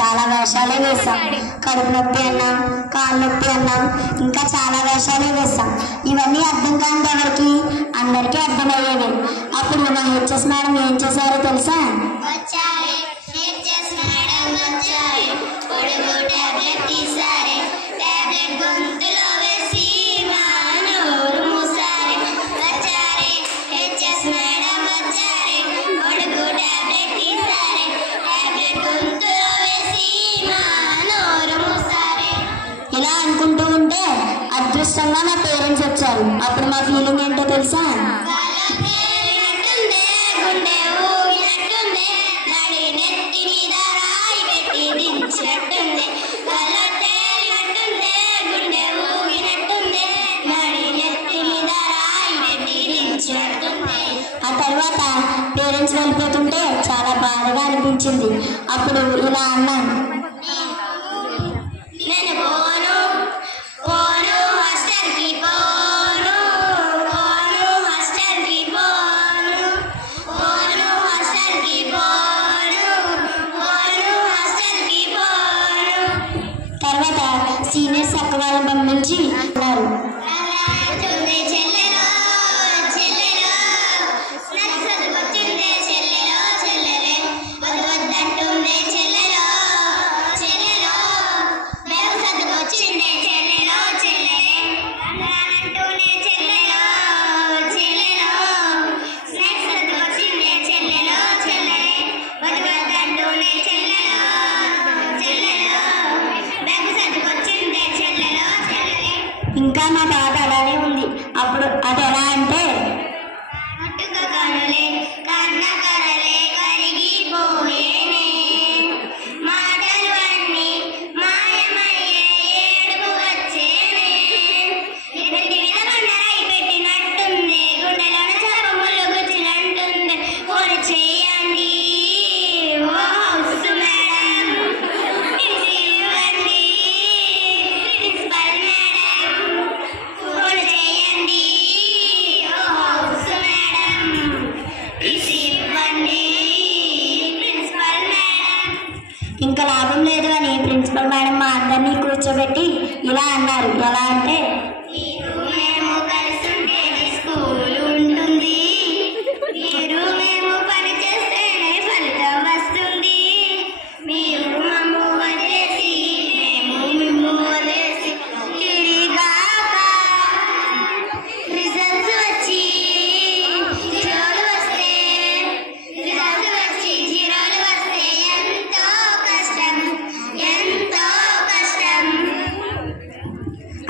చాలా వేషాలే వేసాం. కడుపు నొప్పి అన్నాం, కాళ్ళ నొప్పి అన్నాం, ఇంకా చాలా వేషాలే వేసాం. ఇవన్నీ అర్థం కాని ఎవరికి, అందరికీ అర్థమయ్యేవి. అప్పుడు మా హెచ్ఎస్ మేడం ఏం చేశారో తెలుసా? ఇలా అనుకుంటూ ఉంటే అదృష్టంగా నా పేరెంట్స్ వచ్చారు. అప్పుడు మా ఫీలింగ్ ఏంటో తెలుసా? ఆ తర్వాత పేరెంట్స్ వెళ్ళిపోతుంటే చాలా బాధగా అనిపించింది. అప్పుడు ఇలా అన్నాను, తర్వాత సీనియర్స్ అక్క వాళ్ళని పంపించి అన్నారు, ఇంకా నా బాధ అలానే ఉంది. అప్పుడు అది ఎలా అంటే, ఇంకా లాభం లేదు అని ప్రిన్సిపల్ మేడం మా అందరినీ కూర్చోబెట్టి ఇలా అన్నారు. ఎలా అంటే,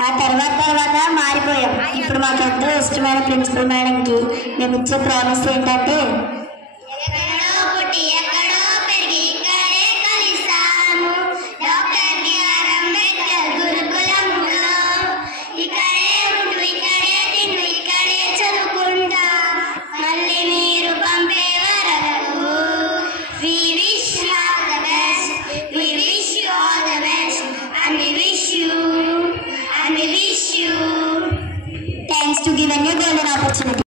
ఆ తర్వాత మారిపోయాం. ఇప్పుడు మాకు ఎంతో ఇష్టమైన ప్రిన్సిపల్ మేడంకి మేము ఇచ్చే ప్రామిస్ ఏంటంటే,